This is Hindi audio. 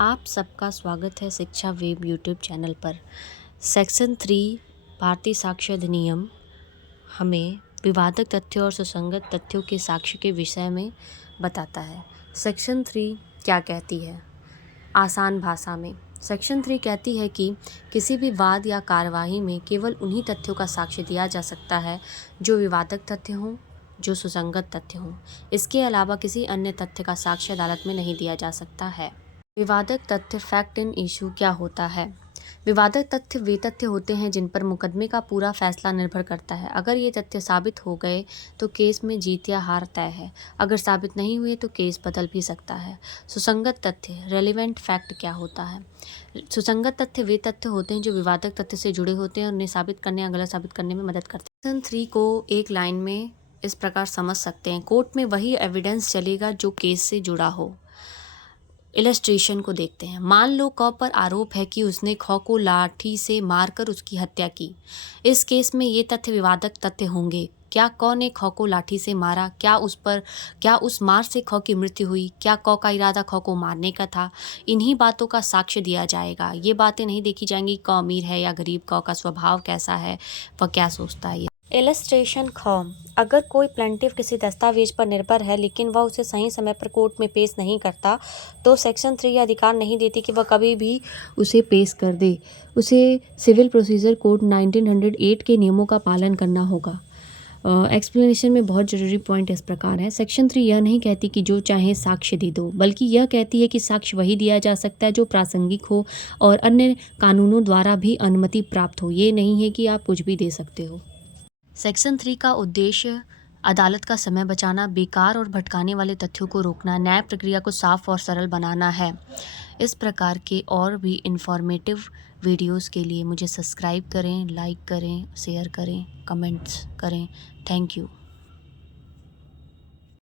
आप सबका स्वागत है शिक्षा वेब यूट्यूब चैनल पर। सेक्शन 3 भारतीय साक्ष्य अधिनियम हमें विवादक तथ्यों और सुसंगत तथ्यों के साक्ष्य के विषय में बताता है। सेक्शन 3 क्या कहती है? आसान भाषा में सेक्शन 3 कहती है कि किसी भी वाद या कार्यवाही में केवल उन्हीं तथ्यों का साक्ष्य दिया जा सकता है जो विवादक तथ्य हों, जो सुसंगत तथ्य हों। इसके अलावा किसी अन्य तथ्य का साक्ष्य अदालत में नहीं दिया जा सकता है। विवादक तथ्य फैक्ट इन इशू क्या होता है? विवादक तथ्य वे तथ्य होते हैं जिन पर मुकदमे का पूरा फैसला निर्भर करता है। अगर ये तथ्य साबित हो गए तो केस में जीत या हार तय है। अगर साबित नहीं हुए तो केस बदल भी सकता है। सुसंगत तथ्य रेलेवेंट फैक्ट क्या होता है? सुसंगत तथ्य वे तथ्य होते हैं जो विवादक तथ्य से जुड़े होते हैं और उन्हें साबित करने या गलत साबित करने में मदद करते हैं। सेक्शन 3 को एक लाइन में इस प्रकार समझ सकते हैं। कोर्ट में वही एविडेंस चलेगा जो केस से जुड़ा हो। इलस्ट्रेशन को देखते हैं। मान लो क पर आरोप है कि उसने ख को लाठी से मारकर उसकी हत्या की। इस केस में ये तथ्य विवादक तथ्य होंगे। क्या क ने ख को लाठी से मारा? क्या उस मार से ख की मृत्यु हुई? क्या क का इरादा ख को मारने का था? इन्हीं बातों का साक्ष्य दिया जाएगा। ये बातें नहीं देखी जाएंगी क अमीर है या गरीब, क का स्वभाव कैसा है, वह क्या सोचता है। इलस्ट्रेशन ख, अगर कोई प्लेंटिफ किसी दस्तावेज पर निर्भर है लेकिन वह उसे सही समय पर कोर्ट में पेश नहीं करता तो सेक्शन 3 अधिकार नहीं देती कि वह कभी भी उसे पेश कर दे। उसे सिविल प्रोसीजर कोड 1908 के नियमों का पालन करना होगा। एक्सप्लेनेशन में बहुत ज़रूरी पॉइंट इस प्रकार है। सेक्शन 3 यह नहीं कहती कि जो चाहे साक्ष्य दे दो, बल्कि यह कहती है कि साक्ष्य वही दिया जा सकता है जो प्रासंगिक हो और अन्य कानूनों द्वारा भी अनुमति प्राप्त हो। ये नहीं है कि आप कुछ भी दे सकते हो। सेक्शन 3 का उद्देश्य अदालत का समय बचाना, बेकार और भटकाने वाले तथ्यों को रोकना, न्याय प्रक्रिया को साफ और सरल बनाना है। इस प्रकार के और भी इंफॉर्मेटिव वीडियोस के लिए मुझे सब्सक्राइब करें, लाइक करें, शेयर करें, कमेंट्स करें। Thank you.